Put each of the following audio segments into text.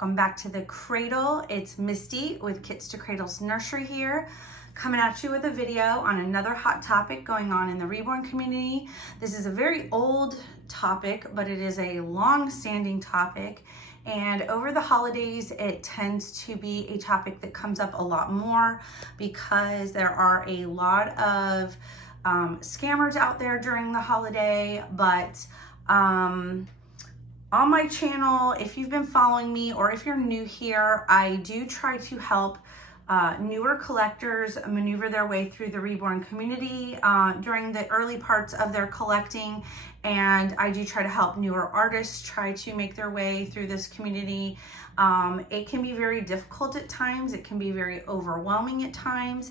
welcome back to the cradle. It's Misty with Kits to Kradles Nursery here, coming at you with a video on another hot topic going on in the Reborn community. This is a very old topic, but it is a long-standing topic, and over the holidays it tends to be a topic that comes up a lot more because there are a lot of scammers out there during the holiday. But on my channel, if you've been following me or if you're new here, I do try to help newer collectors maneuver their way through the Reborn community during the early parts of their collecting. And I do try to help newer artists try to make their way through this community. It can be very difficult at times. It can be very overwhelming at times.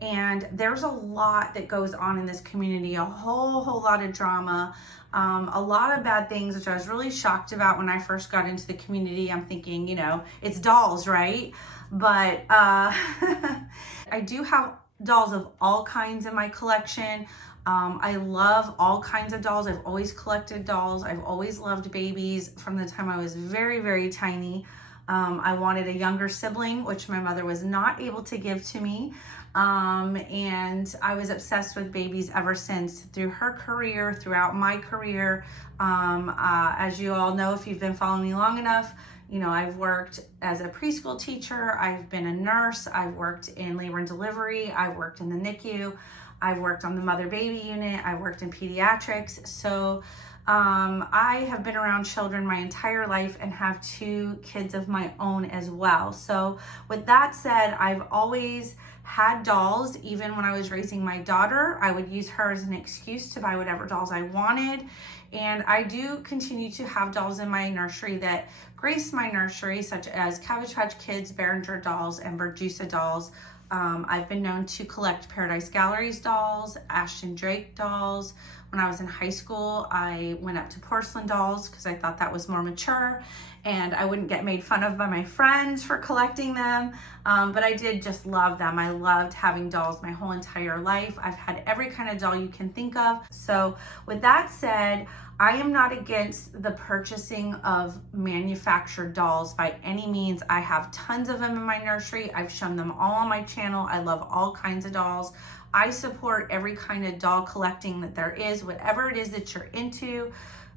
And there's a lot that goes on in this community, a whole lot of drama, a lot of bad things, which I was really shocked about when I first got into the community. I'm thinking, you know, it's dolls, right? But I do have dolls of all kinds in my collection. I love all kinds of dolls. I've always collected dolls. I've always loved babies from the time I was very tiny. I wanted a younger sibling, which my mother was not able to give to me. And I was obsessed with babies ever since, through her career, throughout my career. As you all know, if you've been following me long enough, you know, I've worked as a preschool teacher, I've been a nurse, I've worked in labor and delivery, I've worked in the NICU, I've worked on the mother-baby unit, I've worked in pediatrics. So I have been around children my entire life and have 2 kids of my own as well. So with that said, I've always had dolls. Even when I was raising my daughter, I would use her as an excuse to buy whatever dolls I wanted. And I do continue to have dolls in my nursery that grace my nursery, such as Cabbage Patch Kids, Behringer dolls, and Berjusa dolls. I've been known to collect Paradise Galleries dolls, Ashton Drake dolls. When I was in high school, I went up to porcelain dolls because I thought that was more mature and I wouldn't get made fun of by my friends for collecting them. But I did just love them. I loved having dolls my whole entire life. I've had every kind of doll you can think of. So with that said, I am not against the purchasing of manufactured dolls by any means. I have tons of them in my nursery. I've shown them all on my channel. I love all kinds of dolls. I support every kind of doll collecting that there is, whatever it is that you're into,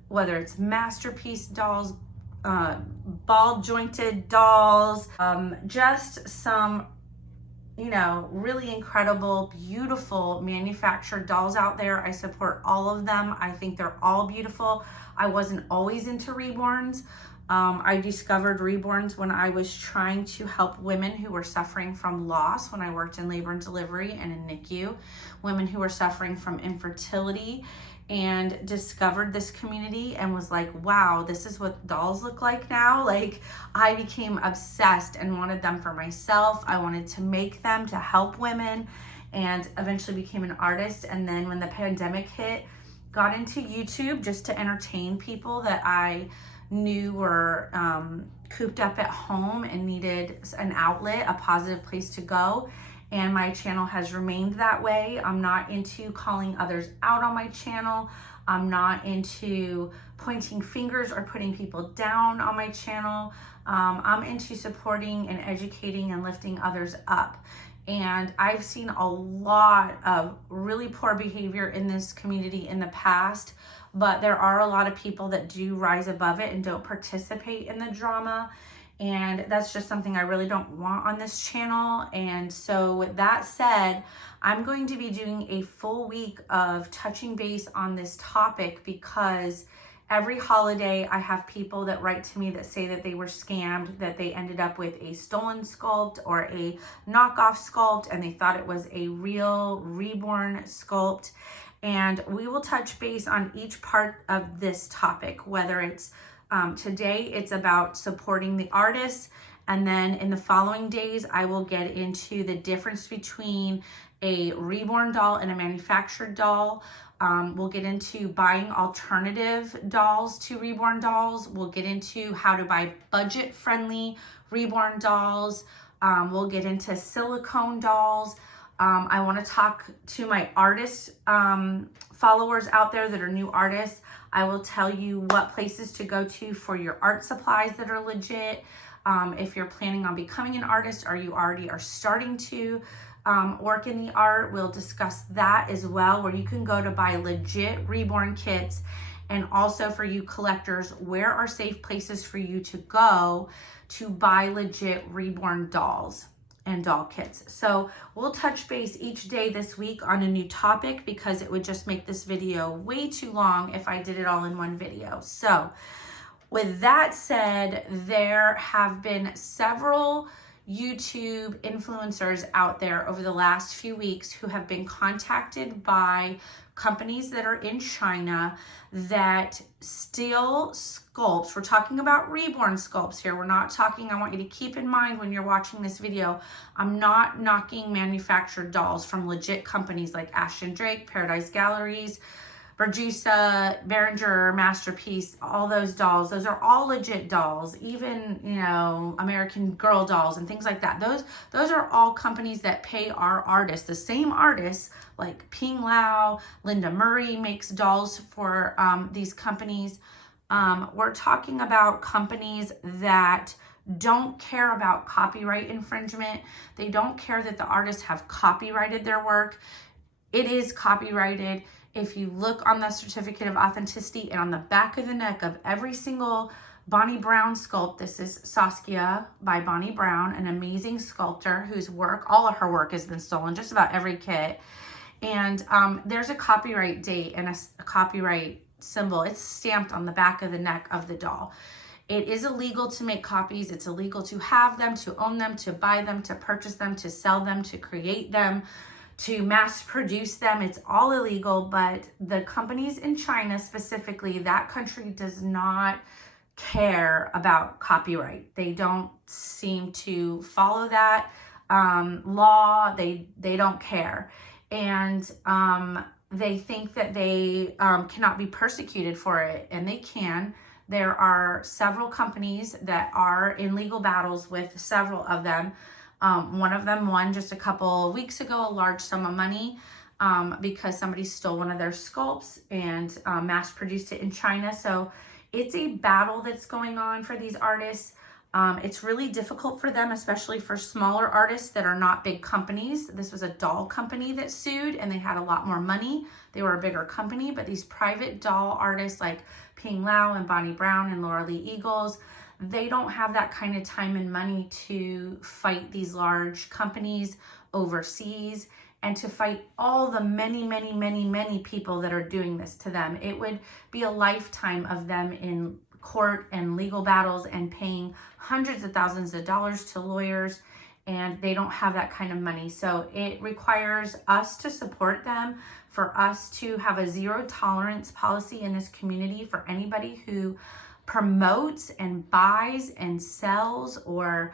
whether it's masterpiece dolls, ball jointed dolls, just some, you know, really incredible, beautiful manufactured dolls out there. I support all of them. I think they're all beautiful. I wasn't always into Reborns. I discovered Reborns when I was trying to help women who were suffering from loss when I worked in labor and delivery and in NICU, women who were suffering from infertility, and discovered this community and was like, wow, this is what dolls look like now. Like, I became obsessed and wanted them for myself. I wanted to make them to help women, and eventually became an artist. And then when the pandemic hit, got into YouTube just to entertain people that I knew were cooped up at home and needed an outlet, a positive place to go. And my channel has remained that way. I'm not into calling others out on my channel. I'm not into pointing fingers or putting people down on my channel. I'm into supporting and educating and lifting others up. And I've seen a lot of really poor behavior in this community in the past, but there are a lot of people that do rise above it and don't participate in the drama. And that's just something I really don't want on this channel. And so with that said, I'm going to be doing a full week of touching base on this topic, because every holiday I have people that write to me that say that they were scammed, that they ended up with a stolen sculpt or a knockoff sculpt and they thought it was a real Reborn sculpt. And we will touch base on each part of this topic, whether it's today it's about supporting the artists, and then in the following days I will get into the difference between a Reborn doll and a manufactured doll. We'll get into buying alternative dolls to Reborn dolls. We'll get into how to buy budget-friendly Reborn dolls. We'll get into silicone dolls. I want to talk to my artist followers out there that are new artists. I will tell you what places to go to for your art supplies that are legit. If you're planning on becoming an artist or you already are starting to work in the art, we'll discuss that as well, where you can go to buy legit Reborn kits. And also for you collectors, where are safe places for you to go to buy legit Reborn dolls and doll kits. So we'll touch base each day this week on a new topic, because it would just make this video way too long if I did it all in one video. So with that said, there have been several YouTube influencers out there over the last few weeks who have been contacted by companies that are in China that steal sculpts. We're talking about Reborn sculpts here. We're not talking, I want you to keep in mind when you're watching this video, I'm not knocking manufactured dolls from legit companies like Ashton Drake, Paradise Galleries, Berjusa, Behringer, Masterpiece, all those dolls. Those are all legit dolls. Even, you know, American Girl dolls and things like that. Those are all companies that pay our artists. The same artists like Ping Lau, Linda Murray makes dolls for these companies. We're talking about companies that don't care about copyright infringement. They don't care that the artists have copyrighted their work. It is copyrighted. If you look on the certificate of authenticity and on the back of the neck of every single Bonnie Brown sculpt, this is Saskia by Bonnie Brown, an amazing sculptor whose work, all of her work has been stolen, just about every kit. And there's a copyright date and a copyright symbol. It's stamped on the back of the neck of the doll. It is illegal to make copies. It's illegal to have them, to own them, to buy them, to purchase them, to sell them, to create them, to mass produce them. It's all illegal, but the companies in China specifically, that country does not care about copyright. They don't seem to follow that law. They don't care. And they think that they cannot be persecuted for it, and they can. There are several companies that are in legal battles with several of them. One of them won just a couple of weeks ago a large sum of money because somebody stole one of their sculpts and mass produced it in China. So it's a battle that's going on for these artists. It's really difficult for them, especially for smaller artists that are not big companies. This was a doll company that sued, and they had a lot more money. They were a bigger company, but these private doll artists like Ping Lau and Bonnie Brown and Laura Lee Eagles, they don't have that kind of time and money to fight these large companies overseas and to fight all the many people that are doing this to them. It would be a lifetime of them in court and legal battles and paying hundreds of thousands of dollars to lawyers, and they don't have that kind of money. So it requires us to support them, for us to have a zero tolerance policy in this community for anybody who promotes and buys and sells or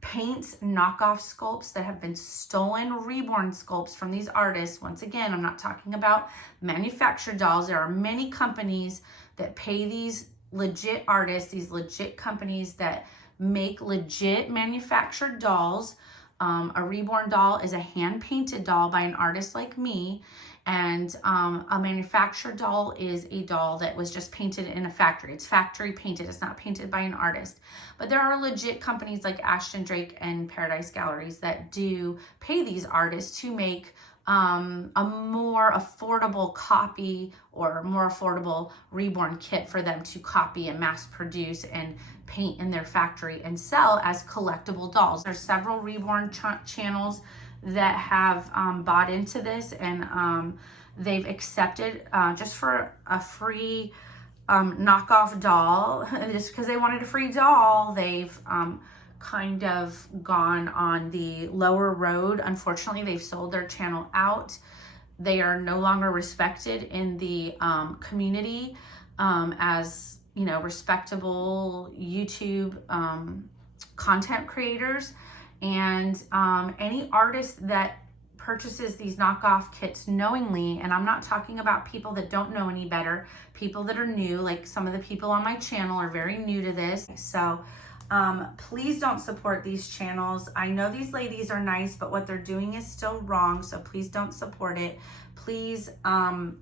paints knockoff sculpts that have been stolen, Reborn sculpts from these artists. Once again, I'm not talking about manufactured dolls. There are many companies that pay these legit artists, these legit companies that make legit manufactured dolls. A Reborn doll is a hand-painted doll by an artist like me, and a manufactured doll is a doll that was just painted in a factory. It's factory painted. It's not painted by an artist. But there are legit companies like Ashton Drake and Paradise Galleries that do pay these artists to make a more affordable copy or more affordable Reborn kit for them to copy and mass produce and paint in their factory and sell as collectible dolls. There's several Reborn channels that have bought into this, and they've accepted just for a free knockoff doll, just because they wanted a free doll, they've kind of gone on the lower road. Unfortunately, they've sold their channel out. They are no longer respected in the community as, you know, respectable YouTube content creators. And any artist that purchases these knockoff kits knowingly, and I'm not talking about people that don't know any better, people that are new, like some of the people on my channel are very new to this. So please don't support these channels. I know these ladies are nice, but what they're doing is still wrong. So please don't support it. Please don't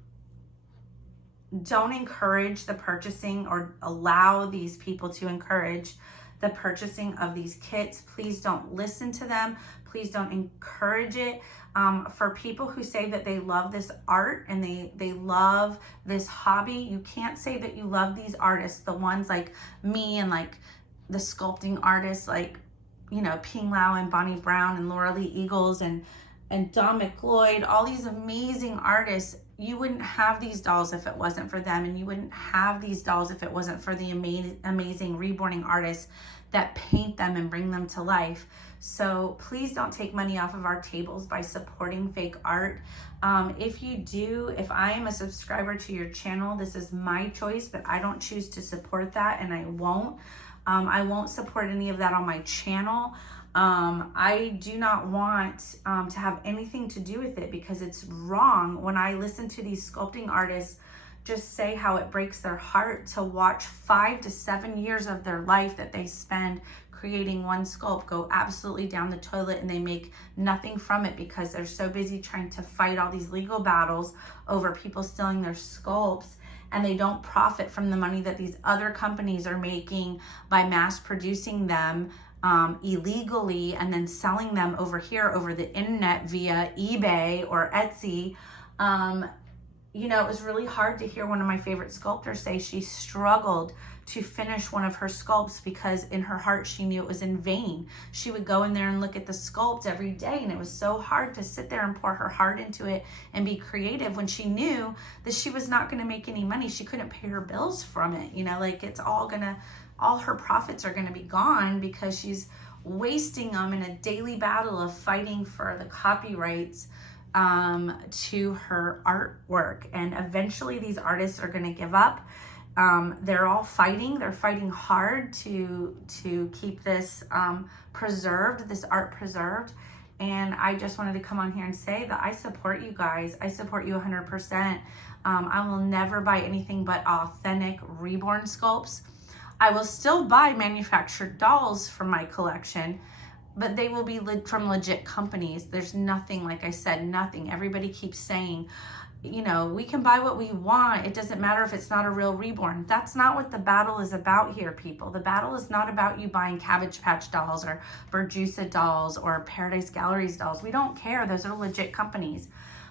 encourage the purchasing or allow these people to encourage the purchasing of these kits. Please don't listen to them. Please don't encourage it. For people who say that they love this art and they love this hobby, you can't say that you love these artists, the ones like me and like the sculpting artists like, you know, Ping Lau and Bonnie Brown and Laura Lee Eagles and Don McLeod, all these amazing artists. You wouldn't have these dolls if it wasn't for them, and you wouldn't have these dolls if it wasn't for the amazing reborning artists that paint them and bring them to life. So please don't take money off of our tables by supporting fake art. If you do, if I am a subscriber to your channel, this is my choice, but I don't choose to support that, and I won't. I won't support any of that on my channel. I do not want to have anything to do with it, because it's wrong when I listen to these sculpting artists just say how it breaks their heart to watch 5 to 7 years of their life that they spend creating one sculpt go absolutely down the toilet, and they make nothing from it because they're so busy trying to fight all these legal battles over people stealing their sculpts, and they don't profit from the money that these other companies are making by mass producing them illegally and then selling them over here over the internet via eBay or Etsy. You know, it was really hard to hear one of my favorite sculptors say she struggled to finish one of her sculpts because in her heart she knew it was in vain. She would go in there and look at the sculpt every day, and it was so hard to sit there and pour her heart into it and be creative when she knew that she was not going to make any money. She couldn't pay her bills from it. You know, like it's all her profits are going to be gone because she's wasting them in a daily battle of fighting for the copyrights to her artwork. And eventually these artists are going to give up. They're all fighting. They're fighting hard to keep this preserved, this art preserved. And I just wanted to come on here and say that I support you guys. I support you 100%. I will never buy anything but authentic reborn sculpts. I will still buy manufactured dolls from my collection, but they will be from legit companies. There's nothing, like I said, nothing. Everybody keeps saying, you know, we can buy what we want. It doesn't matter if it's not a real reborn. That's not what the battle is about here, people. The battle is not about you buying Cabbage Patch dolls or Berjusa dolls or Paradise Galleries dolls. We don't care. Those are legit companies.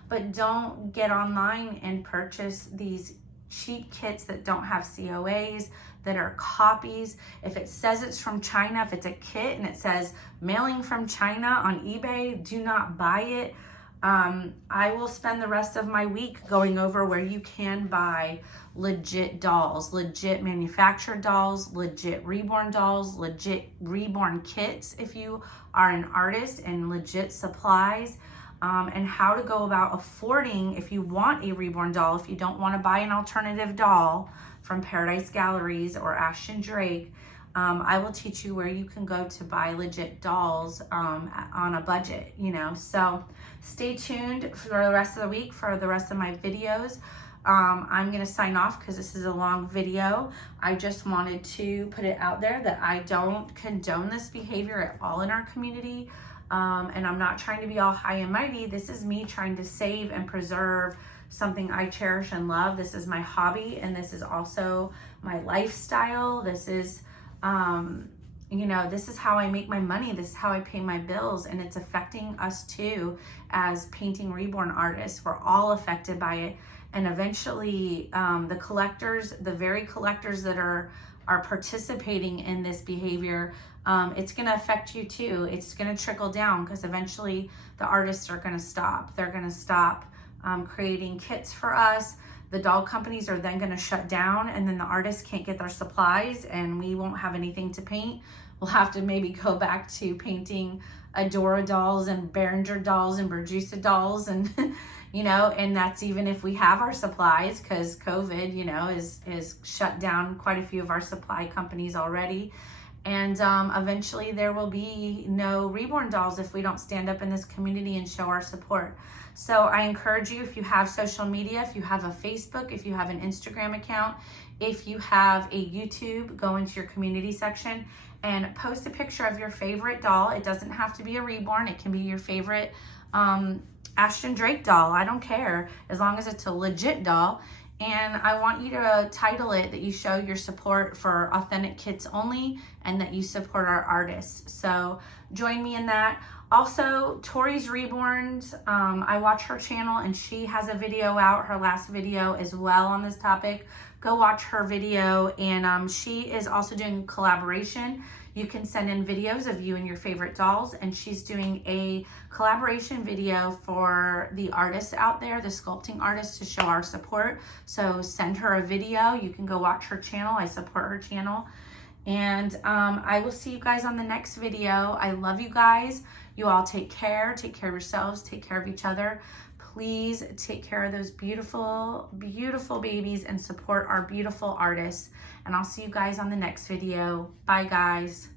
But don't get online and purchase these cheap kits that don't have COAs, that are copies. If it says it's from China, if it's a kit and it says mailing from China on eBay, do not buy it. I will spend the rest of my week going over where you can buy legit dolls, legit manufactured dolls, legit reborn dolls, legit reborn kits if you are an artist, and legit supplies, and how to go about affording if you want a reborn doll, if you don't want to buy an alternative doll from Paradise Galleries or Ashton Drake. I will teach you where you can go to buy legit dolls on a budget, you know. So stay tuned for the rest of the week for the rest of my videos. I'm going to sign off because this is a long video. I just wanted to put it out there that I don't condone this behavior at all in our community. And I'm not trying to be all high and mighty. This is me trying to save and preserve something I cherish and love. This is my hobby, and this is also my lifestyle. This is, you know, this is how I make my money. This is how I pay my bills, and it's affecting us too as painting reborn artists. We're all affected by it. And eventually the collectors, the very collectors that are participating in this behavior, it's going to affect you too. It's going to trickle down because eventually the artists are going to stop. They're going to stop creating kits for us. The doll companies are then going to shut down, and then the artists can't get their supplies, and we won't have anything to paint. We'll have to maybe go back to painting Adora dolls and Behringer dolls and Berjusa dolls, and you know, and that's even if we have our supplies, because COVID, you know, is shut down quite a few of our supply companies already. And eventually there will be no reborn dolls if we don't stand up in this community and show our support. So I encourage you, if you have social media, if you have a Facebook, if you have an Instagram account, if you have a YouTube, go into your community section and post a picture of your favorite doll. It doesn't have to be a reborn. It can be your favorite Ashton Drake doll. I don't care, as long as it's a legit doll. And I want you to title it that you show your support for authentic kits only and that you support our artists. So join me in that. Also, Tori's Reborns, I watch her channel and she has a video out, her last video as well on this topic. Go watch her video, and she is also doing collaboration. You can send in videos of you and your favorite dolls, and she's doing a collaboration video for the artists out there, the sculpting artists, to show our support. So send her a video. You can go watch her channel. I support her channel. And I will see you guys on the next video. I love you guys. You all take care. Take care of yourselves. Take care of each other. Please take care of those beautiful, beautiful babies and support our beautiful artists. And I'll see you guys on the next video. Bye, guys.